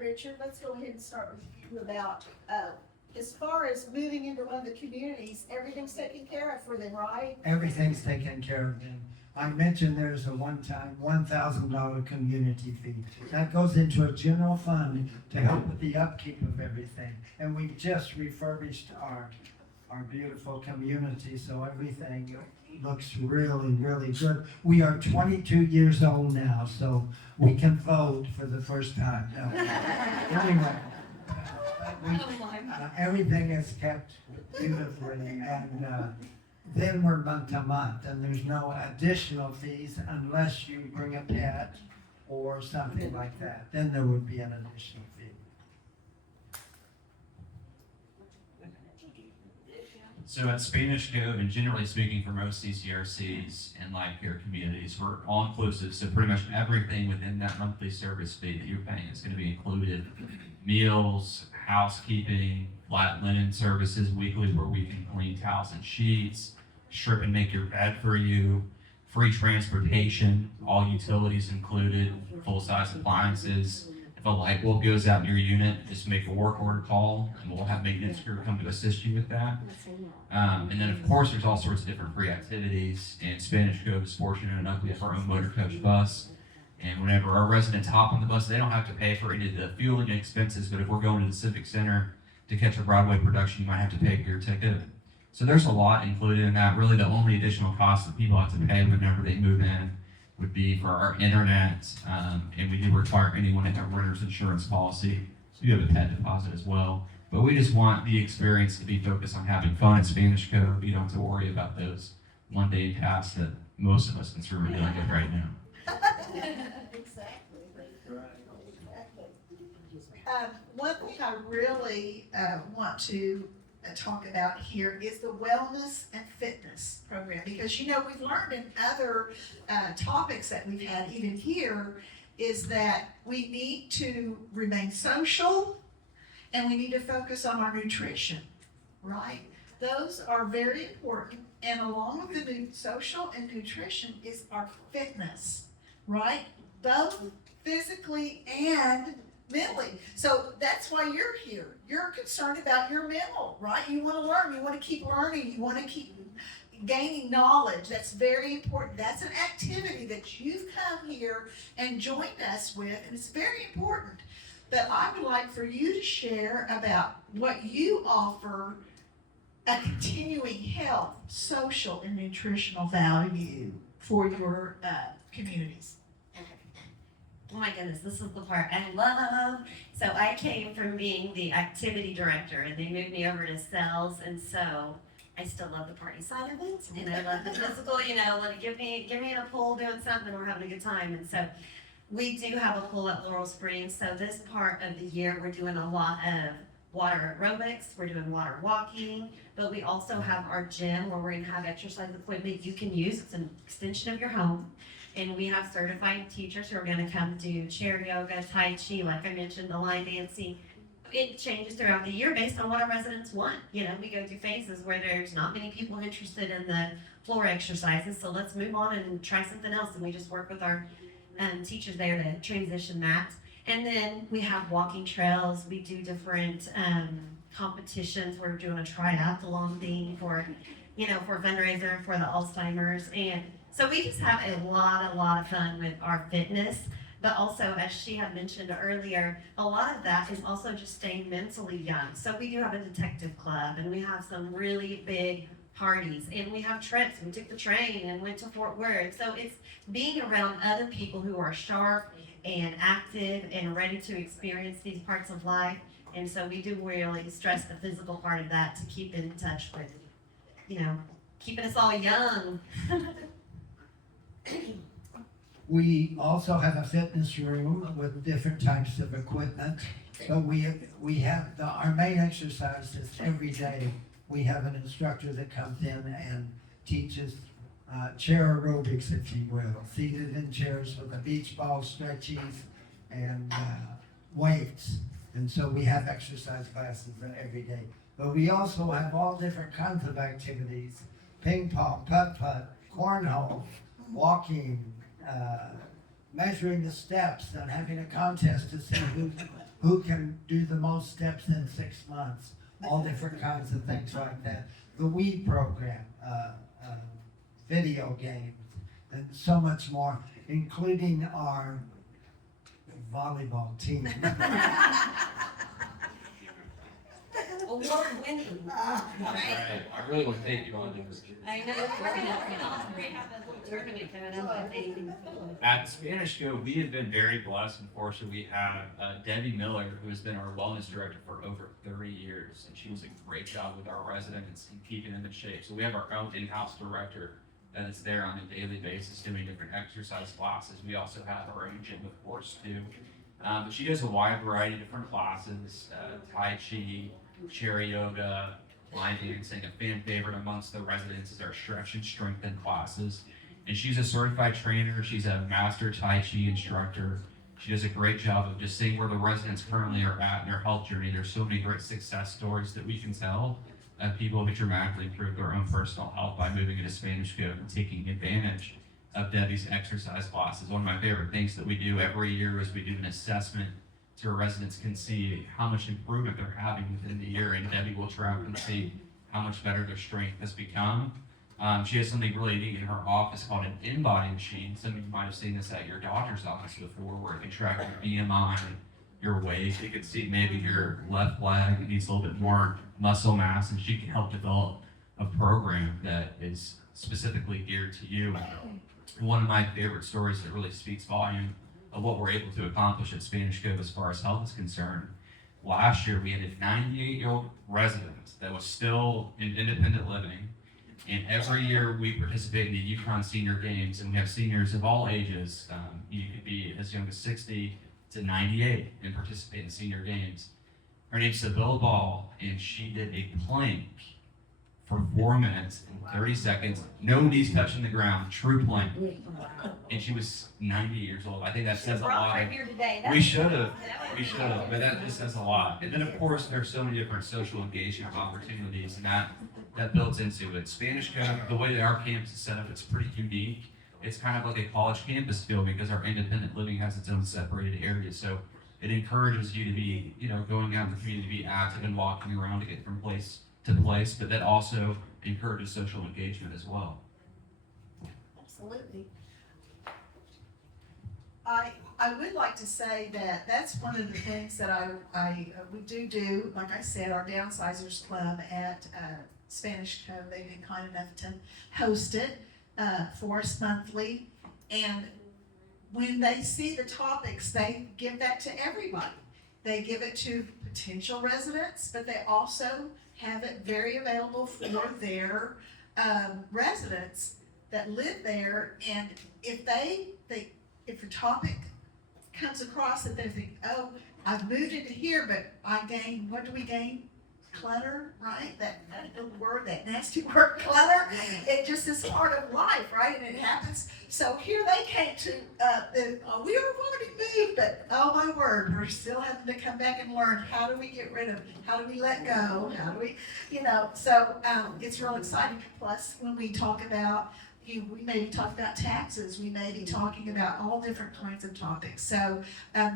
Richard, let's go ahead and start with you about, as far as moving into one of the communities, everything's taken care of for them, right? Everything's taken care of then. I mentioned there's a one-time $1,000 community fee. That goes into a general fund to help with the upkeep of everything. And we just refurbished our beautiful community, so everything looks really, really good. We are 22 years old now, so we can vote for the first time. No. Anyway, everything is kept beautifully, and then we're month to month, and there's no additional fees unless you bring a pet or something like that. Then there would be an additional fee. So at Spanish Cove, and generally speaking for most CCRCs and life care communities, we're all inclusive. So pretty much everything within that monthly service fee that you're paying is going to be included. Meals, housekeeping, flat linen services weekly where we can clean towels and sheets, strip and make your bed for you, free transportation, all utilities included, full-size appliances. If a light bulb goes out in your unit, just make a work order call and we'll have maintenance crew come to assist you with that. And then of course there's all sorts of different free activities, and Spanish Cove is fortunate enough we have our own motor coach bus. And whenever our residents hop on the bus, they don't have to pay for any of the fueling expenses, but if we're going to the Civic Center to catch a Broadway production, you might have to pay for your ticket. So there's a lot included in that. Really the only additional cost that people have to pay whenever they move in would be for our internet, and we do require anyone to have a renter's insurance policy So we have a pet deposit as well. But we just want the experience to be focused on having fun at Spanish Cove. You don't have to worry about those mundane tasks that most of us consumer are dealing with right now. Exactly. One thing I really want to talk about here is the wellness and fitness program, because you know we've learned in other topics that we've had even here is that we need to remain social and we need to focus on our nutrition, right? Those are very important, and along with the social and nutrition is our fitness, right? Both physically and mentally. So that's why you're here. You're concerned about your mental, right? You want to learn, you want to keep learning, you want to keep gaining knowledge. That's very important. That's an activity that you've come here and joined us with, and it's very important. But I would like for you to share about what you offer a continuing health, social, and nutritional value for your communities. Oh my goodness, this is the part I love. So I came from being the activity director, and they moved me over to sales, and so I still love the party side of it, and I love the physical. Let it give me in a pool doing something, we're having a good time, and so we do have a pool at Laurel Springs. So this part of the year, we're doing a lot of water aerobics, we're doing water walking, but we also have our gym where we're gonna have exercise equipment you can use. It's an extension of your home. And we have certified teachers who are gonna come do chair yoga, tai chi, like I mentioned, the line dancing. It changes throughout the year based on what our residents want. We go through phases where there's not many people interested in the floor exercises, so let's move on and try something else. And we just work with our teachers there to transition that. And then we have walking trails. We do different competitions. We're doing a triathlon thing for fundraiser for the Alzheimer's. And so we just have a lot of fun with our fitness. But also, as she had mentioned earlier, a lot of that is also just staying mentally young. So we do have a detective club, and we have some really big parties, and we have trips. We took the train and went to Fort Worth. So it's being around other people who are sharp and active and ready to experience these parts of life. And so we do really stress the physical part of that to keep in touch with, keeping us all young. We also have a fitness room with different types of equipment, but we have our main exercise is every day. We have an instructor that comes in and teaches chair aerobics, if you will, seated in chairs with the beach ball stretchies and weights. And so we have exercise classes every day. But we also have all different kinds of activities: ping pong, putt-putt, cornhole, walking, measuring the steps and having a contest to see who can do the most steps in 6 months. All different kinds of things like that. The weed program, video games, and so much more, including our volleyball team. Award-winning. Right. I really want to take you on this. I know, we're gonna have a little tournament coming up, I think. At Spanish Go, we have been very blessed and fortunate. We have Debbie Miller, who has been our wellness director for over 30 years, and she does a great job with our residents and keeping them in shape. So we have our own in-house director that is there on a daily basis doing different exercise classes. We also have our own gym, of course, too. But she does a wide variety of different classes: Tai Chi, chair yoga, line dancing. A fan favorite amongst the residents is our stretch and strengthen classes. And she's a certified trainer. She's a master Tai Chi instructor. She does a great job of just seeing where the residents currently are at in their health journey. There's so many great success stories that we can tell of people who dramatically improved their own personal health by moving into Spanish Go and taking advantage of Debbie's exercise classes. One of my favorite things that we do every year is we do an assessment so our residents can see how much improvement they're having within the year, and Debbie will track and see how much better their strength has become. She has something really neat in her office called an in-body machine. Some of you might have seen this at your doctor's office before, where it can track your BMI, your weight. You can see maybe your left leg needs a little bit more muscle mass, and she can help develop a program that is specifically geared to you. One of my favorite stories that really speaks volume of what we're able to accomplish at Spanish Cove as far as health is concerned last year we had a 98-year-old resident that was still in independent living. And every year we participate in the Yukon Senior Games, and we have seniors of all ages. You could be as young as 60 to 98 and participate in senior games. Her name's Sybil Ball, and she did a plank for 4 minutes and 30 seconds. No knees touching the ground, true plank. And she was 90 years old. I think that says a lot. Right here today. We should have, but that just says a lot. And then of course, there's so many different social engagement opportunities, and that builds into it. Spanish Code, the way that our campus is set up, it's pretty unique. It's kind of like a college campus feel because our independent living has its own separated area. So it encourages you to be, going out in the community, to be active and walking around to get from place to place, but that also encourages social engagement as well. Absolutely. I would like to say that that's one of the things that we do, like I said, our Downsizers Club at Spanish Cove. They've been kind enough to host it for us monthly. And when they see the topics, they give that to everybody. They give it to potential residents, but they also have it very available for their residents that live there. And if if a topic comes across that they think, oh, I've moved into here, but what do we gain? Clutter, right? That word, that nasty word, clutter. It just is part of life, right? And it happens. So here they came to, we have already moved, but oh my word, we're still having to come back and learn, how do we get rid of, how do we let go? How do we, so it's real exciting. Plus, when we talk about, we may be talking about taxes, we may be talking about all different kinds of topics. So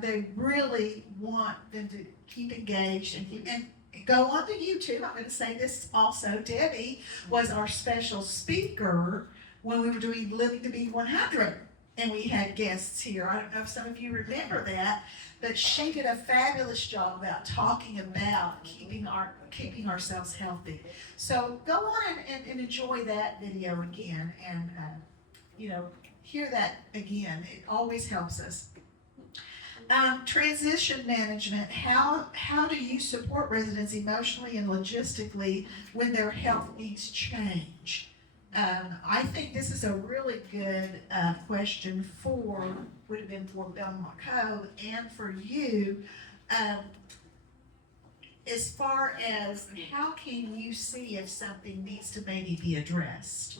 they really want them to keep engaged and go on to YouTube. I'm going to say this also. Debbie was our special speaker when we were doing Living to Be 100, and we had guests here. I don't know if some of you remember that, but she did a fabulous job about talking about keeping ourselves healthy. So go on and enjoy that video again, and hear that again. It always helps us. Transition management. How do you support residents emotionally and logistically when their health needs change? I think this is a really good question would have been for Belmont Cove and for you, as far as how can you see if something needs to maybe be addressed?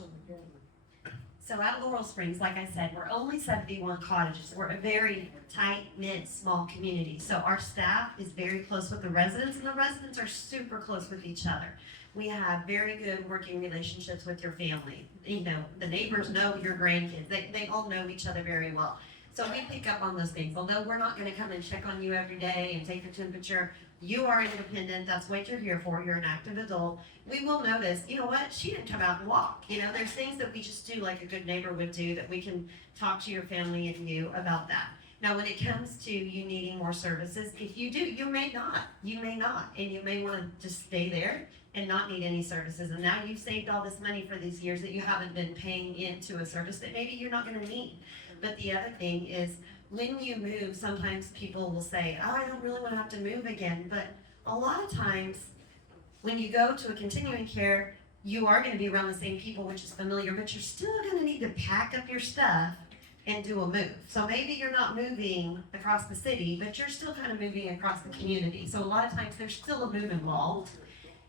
So at Laurel Springs, like I said, we're only 71 cottages. We're a very tight-knit, small community. So our staff is very close with the residents, and the residents are super close with each other. We have very good working relationships with your family. The neighbors know your grandkids. They all know each other very well. So we pick up on those things. Although we're not going to come and check on you every day and take your temperature, you are independent. That's what you're here for. You're an active adult. We will notice, you know what, she didn't come out and walk. There's things that we just do like a good neighbor would do, that we can talk to your family and you about that. Now, when it comes to you needing more services, if you do, you may not, and you may want to just stay there and not need any services. And now you've saved all this money for these years that you haven't been paying into a service that maybe you're not going to need. But the other thing is, when you move, sometimes people will say, oh, I don't really want to have to move again. But a lot of times, when you go to a continuing care, you are going to be around the same people, which is familiar, but you're still going to need to pack up your stuff and do a move. So maybe you're not moving across the city, but you're still kind of moving across the community. So a lot of times there's still a move involved.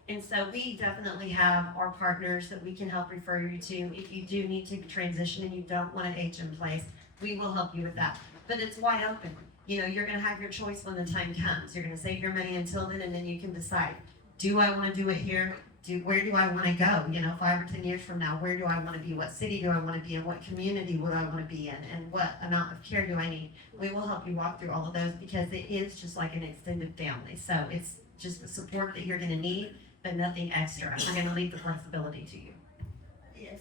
And so we definitely have our partners that we can help refer you to. If you do need to transition and you don't want an H in place, we will help you with that. But it's wide open. You're going to have your choice when the time comes. You're going to save your money until then, and then you can decide, do I want to do it here? Where do I want to go? 5 or 10 years from now, where do I want to be? What city do I want to be in? What community would I want to be in? And what amount of care do I need? We will help you walk through all of those, because it is just like an extended family. So it's just the support that you're going to need, but nothing extra. We're going to leave the flexibility to you. Yes.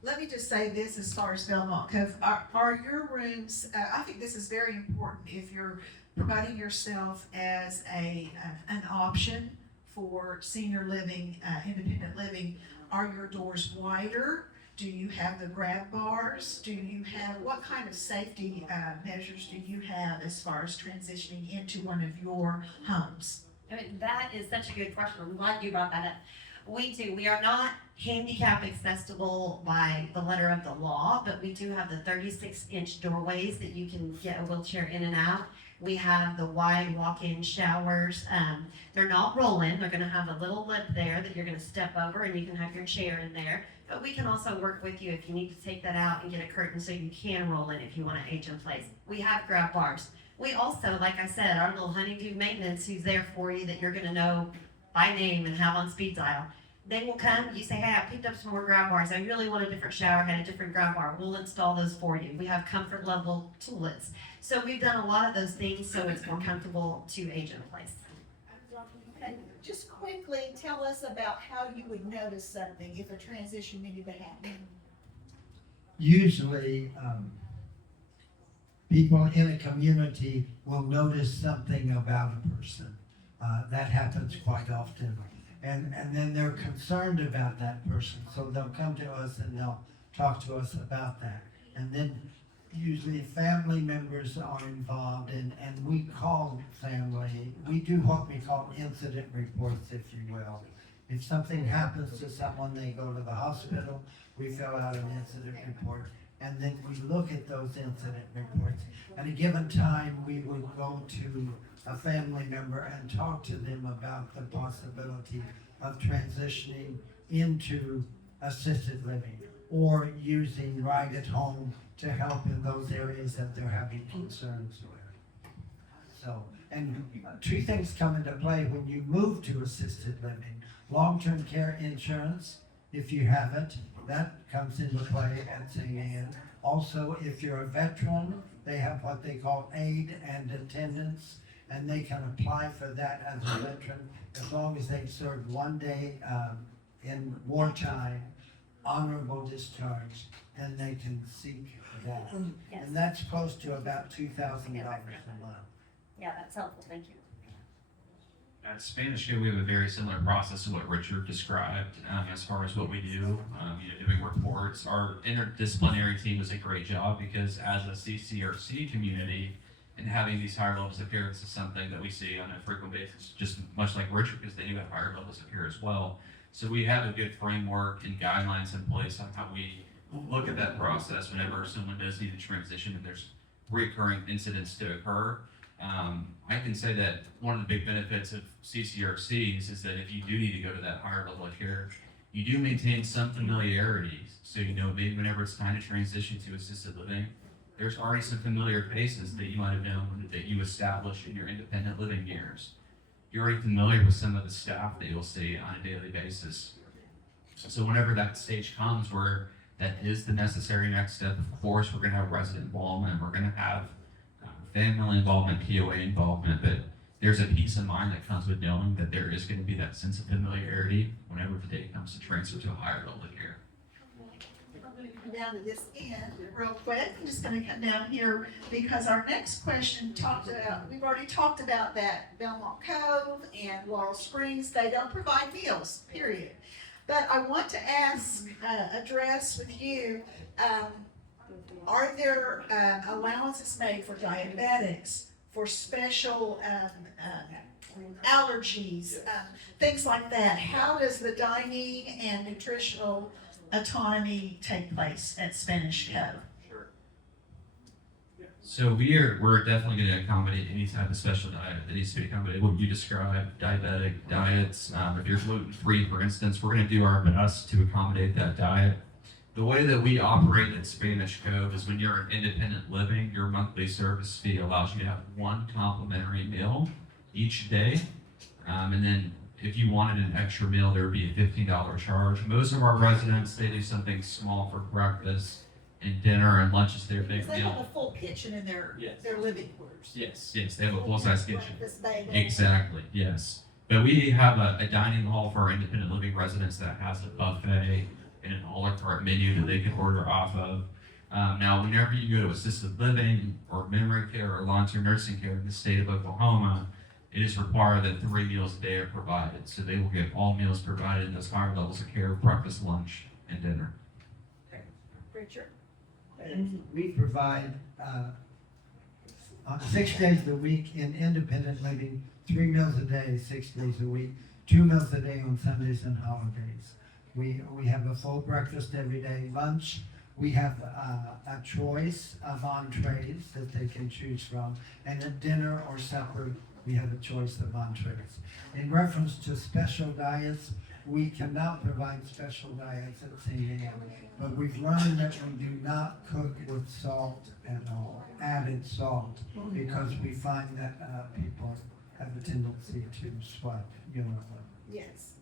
Let me just say this as far as Belmont Cove. Are your rooms, I think this is very important if you're promoting yourself as an option for senior living, independent living. Are your doors wider? Do you have the grab bars? Do you have, what kind of safety measures do you have as far as transitioning into one of your homes? I mean, that is such a good question. I'm glad you brought that up. We do. We are not handicap accessible by the letter of the law, but we do have the 36-inch doorways that you can get a wheelchair in and out. We have the wide walk-in showers. They're not rolling. They're going to have a little lip there that you're going to step over, and you can have your chair in there. But we can also work with you if you need to take that out and get a curtain so you can roll in if you want to age in place. We have grab bars. We also, like I said, our little honeydew maintenance who's there for you that you're going to know by name and have on speed dial. They will come, you say, hey, I picked up some more grab bars. I really want a different shower head, a different grab bar. We'll install those for you. We have comfort level toilets. So we've done a lot of those things so it's more comfortable to age in place. Okay, just quickly tell us about how you would notice something if a transition needed to happen. Usually, people in a community will notice something about a person. That happens quite often. And then they're concerned about that person, so they'll come to us and they'll talk to us about that. And then usually family members are involved, and we call family. We do what we call incident reports, if you will. If something happens to someone, they go to the hospital, we fill out an incident report, and then we look at those incident reports. At a given time, we would go to a family member and talk to them about the possibility of transitioning into assisted living or using right at home to help in those areas that they're having concerns with. So, and two things come into play when you move to assisted living. Long-term care insurance, if you have it, that comes into play at St. Anne. Also, if you're a veteran, they have what they call aid and attendance, and they can apply for that as a veteran as long as they've served 1 day in wartime, honorable discharge, then they can seek that. Yes. And that's close to about $2,000 a month. Yeah, that's helpful. Thank you. At Spanish Go, we have a very similar process to what Richard described as far as what we do, doing reports. Our interdisciplinary team does a great job because as a CCRC community, and having these higher levels of care, this is something that we see on a frequent basis, just much like Richard, because they do have higher levels of care as well. So we have a good framework and guidelines in place on how we look at that process whenever someone does need to transition and there's recurring incidents to occur. I can say that one of the big benefits of CCRCs is that if you do need to go to that higher level of care, you do maintain some familiarity. So, maybe whenever it's time to transition to assisted living, there's already some familiar faces that you might have known that you established in your independent living years. You're already familiar with some of the staff that you'll see on a daily basis. So whenever that stage comes where that is the necessary next step, of course, we're going to have resident involvement, we're going to have family involvement, POA involvement, but there's a peace of mind that comes with knowing that there is going to be that sense of familiarity whenever the day comes to transfer to a higher level of care. I'm going to come down to this end real quick. I'm just going to come down here because our next question we've already talked about that Belmont Cove and Laurel Springs, they don't provide meals, period. But I want to address with you, are there allowances made for diabetics, for special allergies, things like that? How does the dining and nutritional autonomy take place at Spanish Cove? Sure. So we're definitely going to accommodate any type of special diet that needs to be accommodated. What you described, diabetic diets. If you're gluten-free, for instance, we're going to do our best to accommodate that diet. The way that we operate at Spanish Cove is when you're in independent living, your monthly service fee allows you to have one complimentary meal each day. And then if you wanted an extra meal, there would be a $15 charge. Most of our residents, they do something small for breakfast and dinner, and lunch is their big They have meal. a full kitchen in their living quarters. Yes, they have a full-size kitchen. Breakfast bagel. Exactly, yes. But we have a dining hall for our independent living residents that has a buffet and an a la carte menu that they can order off of. Now, whenever you go to assisted living or memory care or long-term nursing care in the state of Oklahoma, it is required that 3 meals a day are provided. So they will get all meals provided in those higher levels of care, breakfast, lunch, and dinner. Richard? And we provide, on 6 days a week in independent living, 3 meals a day, 6 days a week, 2 meals a day on Sundays and holidays. We have a full breakfast every day, lunch. We have a choice of entrees that they can choose from, and at dinner or supper, we have a choice of entrees. In reference to special diets, we cannot provide special diets at St. Anne, but we've learned that we do not cook with salt at all, added salt, because we find that people have a tendency to sweat, Yes.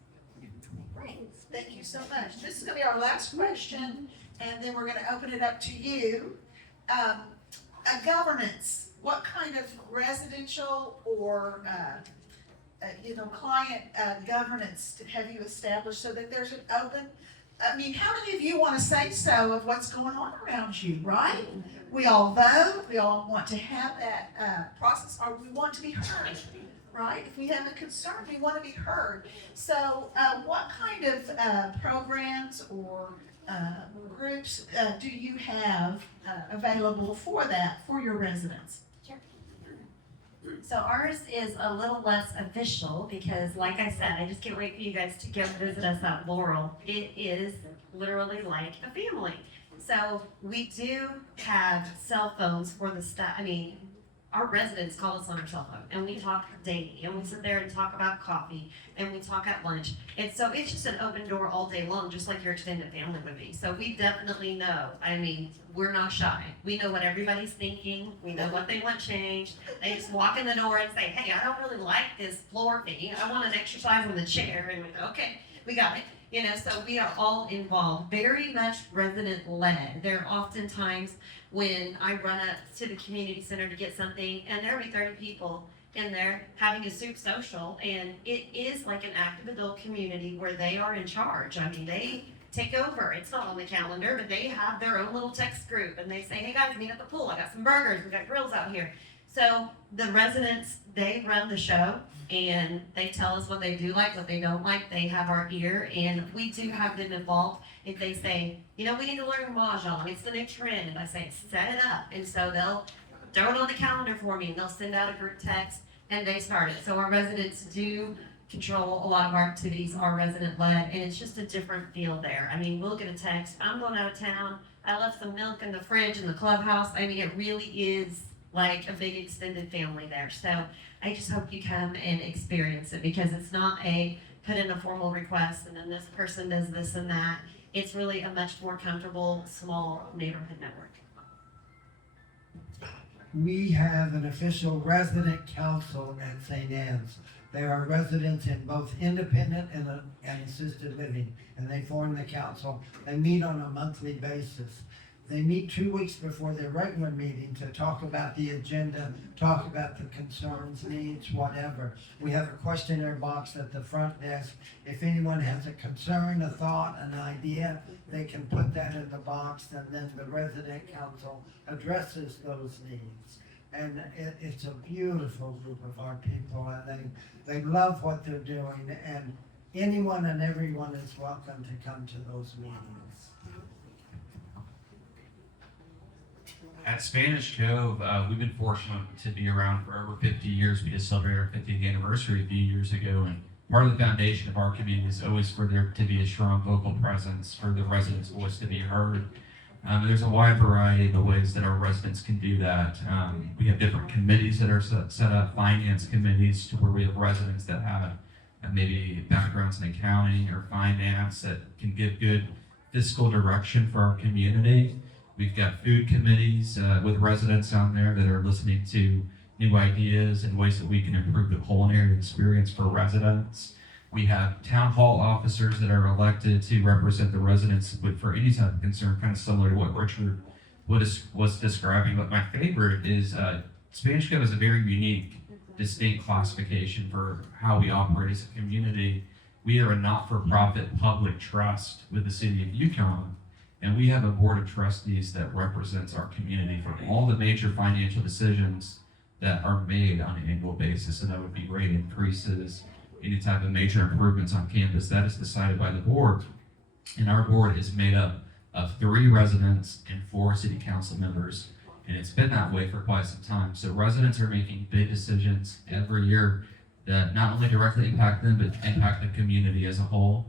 Great, thank you so much. This is gonna be our last question, and then we're gonna open it up to you. Governance, what kind of residential or, client governance have you established so that there's an open, I mean, how many of you wanna say so of what's going on around you, right? We all vote, we all want to have that process, or we want to be heard, right? If we have a concern, we want to be heard. So what kind of programs or groups do you have available for that, for your residents? So ours is a little less official because, like I said, I just can't wait for you guys to go visit us at Laurel. It is literally like a family. So we do have cell phones for the staff. I mean, our residents call us on our cell phone, and we talk daily, and we sit there and talk about coffee, and we talk at lunch. And so it's just an open door all day long, just like your extended family would be. So we definitely know. I mean, we're not shy. We know what everybody's thinking. We know what they want changed. They just walk in the door and say, hey, I don't really like this floor thing. I want an exercise on the chair. And we go, okay, we got it. So we are all involved, very much resident-led. There are often times when I run up to the community center to get something, and there'll be 30 people in there having a soup social, and it is like an active adult community where they are in charge. I mean, they take over. It's not on the calendar, but they have their own little text group, and they say, hey guys, meet at the pool. I got some burgers. We got grills out here. So the residents, they run the show, and they tell us what they do like, what they don't like. They have our ear, and we do have them involved. If they say, we need to learn Mahjong, it's the new trend, and I say, set it up. And so they'll throw it on the calendar for me, and they'll send out a group text, and they start it. So our residents do control a lot of our activities, are resident-led, and it's just a different feel there. I mean, we'll get a text, I'm going out of town, I left some milk in the fridge in the clubhouse. I mean, it really is like a big extended family there. So I just hope you come and experience it, because it's not a put in a formal request and then this person does this and that. It's really a much more comfortable, small neighborhood network. We have an official resident council at St. Anne's. There are residents in both independent and assisted living, and they form the council. They meet on a monthly basis. They meet 2 weeks before their regular meeting to talk about the agenda, talk about the concerns, needs, whatever. We have a questionnaire box at the front desk. If anyone has a concern, a thought, an idea, they can put that in the box, and then the resident council addresses those needs. And it's a beautiful group of our people, and they love what they're doing, and anyone and everyone is welcome to come to those meetings. At Spanish Cove, we've been fortunate to be around for over 50 years. We just celebrated our 50th anniversary a few years ago, and part of the foundation of our community is always for there to be a strong vocal presence, for the residents' voice to be heard. There's a wide variety of the ways that our residents can do that. We have different committees that are set up, finance committees, to where we have residents that have maybe backgrounds in accounting or finance that can give good fiscal direction for our community. We've got food committees with residents on there that are listening to new ideas and ways that we can improve the culinary experience for residents. We have town hall officers that are elected to represent the residents for any type of concern, kind of similar to what Richard was describing. But my favorite is Spanish Cove is a very unique, distinct classification for how we operate as a community. We are a not-for-profit public trust with the city of Yukon. And we have a board of trustees that represents our community for all the major financial decisions that are made on an annual basis. And that would be rate increases, any type of major improvements on campus. That is decided by the board. And our board is made up of 3 residents and 4 city council members. And it's been that way for quite some time. So residents are making big decisions every year that not only directly impact them, but impact the community as a whole.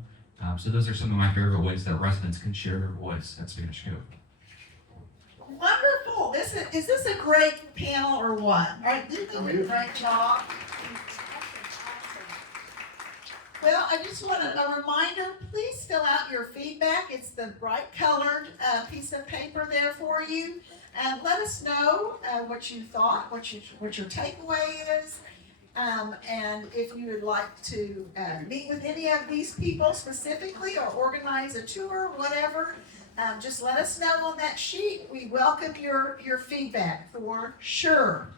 So those are some of my favorite ways that residents can share their voice at Spanish Cove. Wonderful. Is this a great panel or what? All right, you did a great job. Well, I just want a reminder, please fill out your feedback. It's the bright colored piece of paper there for you. And let us know what you thought, what your takeaway is. And if you would like to meet with any of these people specifically or organize a tour, whatever, just let us know on that sheet. We welcome your feedback for sure.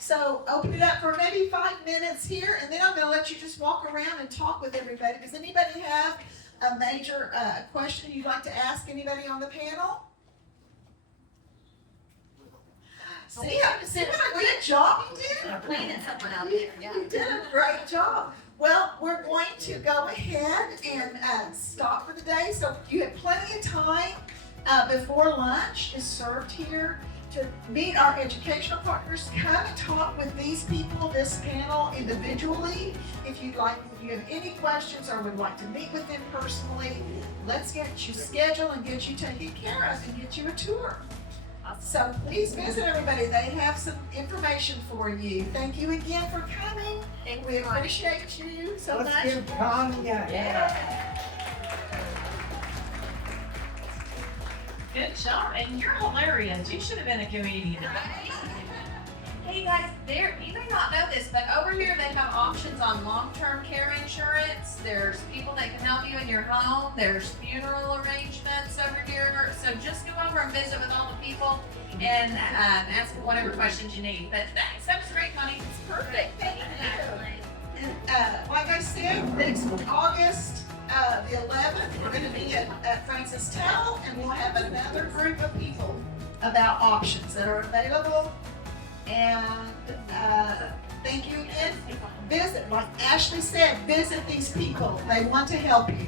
So open it up for maybe 5 minutes here, and then I'm going to let you just walk around and talk with everybody. Does anybody have a major question you'd like to ask anybody on the panel? See what a good job you did? I'm playing at someone out there. You did a great job. Well, we're going to go ahead and stop for the day. So you have plenty of time before lunch is served here to meet our educational partners. Come and talk with these people, this panel individually. If you have any questions or would like to meet with them personally, let's get you scheduled and get you taken care of and get you a tour. So please visit everybody. They have some information for you. Thank you again for coming. And we appreciate you so Let's much. give Tanya. Good job, and you're hilarious. You should have been a comedian. Hey guys, you may not know this, but over here they have options on long-term care insurance. There's people that can help you in your home. There's funeral arrangements over here. So just go over and visit with all the people and ask whatever questions you need. But thanks, that was great, Connie. It's perfect. Thank you. And like I said, next August the 11th, we're going to be at Francis Towel, and we'll have another group of people about options that are available. And thank you again. Visit, like Ashley said, visit these people. They want to help you.